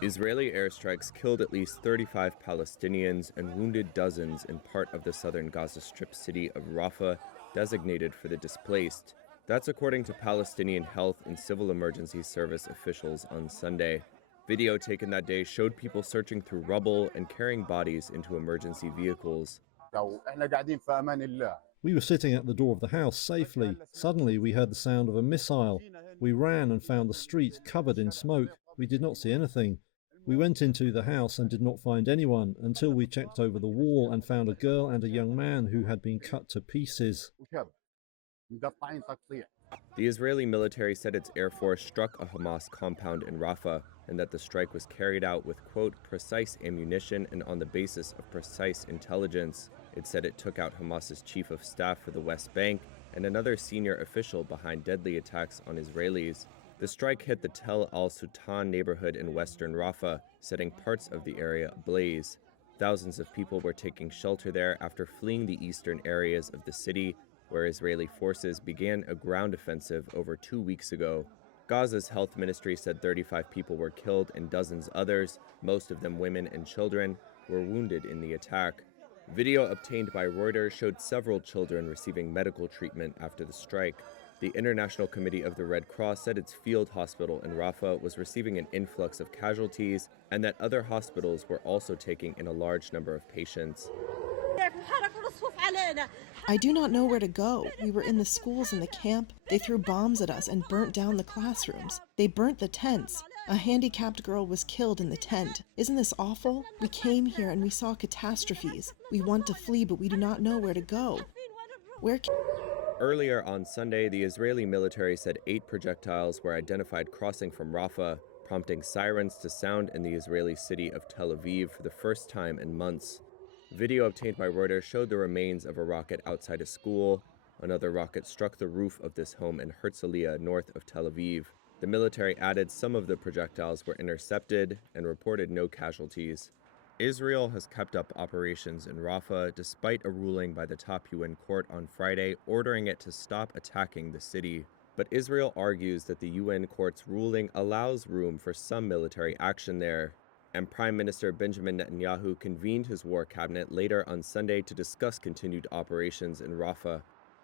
Israeli airstrikes killed at least 35 Palestinians and wounded dozens in part of the southern Gaza Strip city of Rafah, designated for the displaced. That's according to Palestinian Health and Civil Emergency Service officials on Sunday. Video taken that day showed people searching through rubble and carrying bodies into emergency vehicles. We were sitting at the door of the house safely. Suddenly we heard the sound of a missile. We ran and found the street covered in smoke. We did not see anything. We went into the house and did not find anyone until we checked over the wall and found a girl and a young man who had been cut to pieces. The Israeli military said its air force struck a Hamas compound in Rafah and that the strike was carried out with, quote, precise ammunition and on the basis of precise intelligence. It said it took out Hamas's chief of staff for the West Bank and another senior official behind deadly attacks on Israelis. The strike hit the Tel al-Sultan neighborhood in western Rafah, setting parts of the area ablaze. Thousands of people were taking shelter there after fleeing the eastern areas of the city, where Israeli forces began a ground offensive over 2 weeks ago. Gaza's health ministry said 35 people were killed and dozens others, most of them women and children, were wounded in the attack. Video obtained by Reuters showed several children receiving medical treatment after the strike. The International Committee of the Red Cross said its field hospital in Rafah was receiving an influx of casualties and that other hospitals were also taking in a large number of patients. I do not know where to go. We were in the schools and the camp. They threw bombs at us and burnt down the classrooms. They burnt the tents. A handicapped girl was killed in the tent. Isn't this awful? We came here and we saw catastrophes. We want to flee, but we do not know where to go. Earlier on Sunday, the Israeli military said 8 projectiles were identified crossing from Rafah, prompting sirens to sound in the Israeli city of Tel Aviv for the first time in months. Video obtained by Reuters showed the remains of a rocket outside a school. Another rocket struck the roof of this home in Herzliya, north of Tel Aviv. The military added some of the projectiles were intercepted and reported no casualties. Israel has kept up operations in Rafah despite a ruling by the top UN court on Friday ordering it to stop attacking the city. But Israel argues that the UN court's ruling allows room for some military action there. And Prime Minister Benjamin Netanyahu convened his war cabinet later on Sunday to discuss continued operations in Rafah.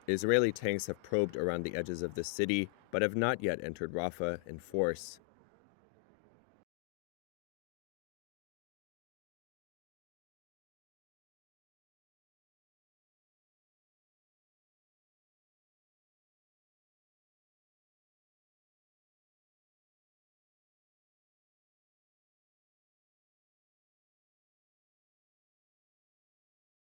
Israeli tanks have probed around the edges of the city, but have not yet entered Rafah in force.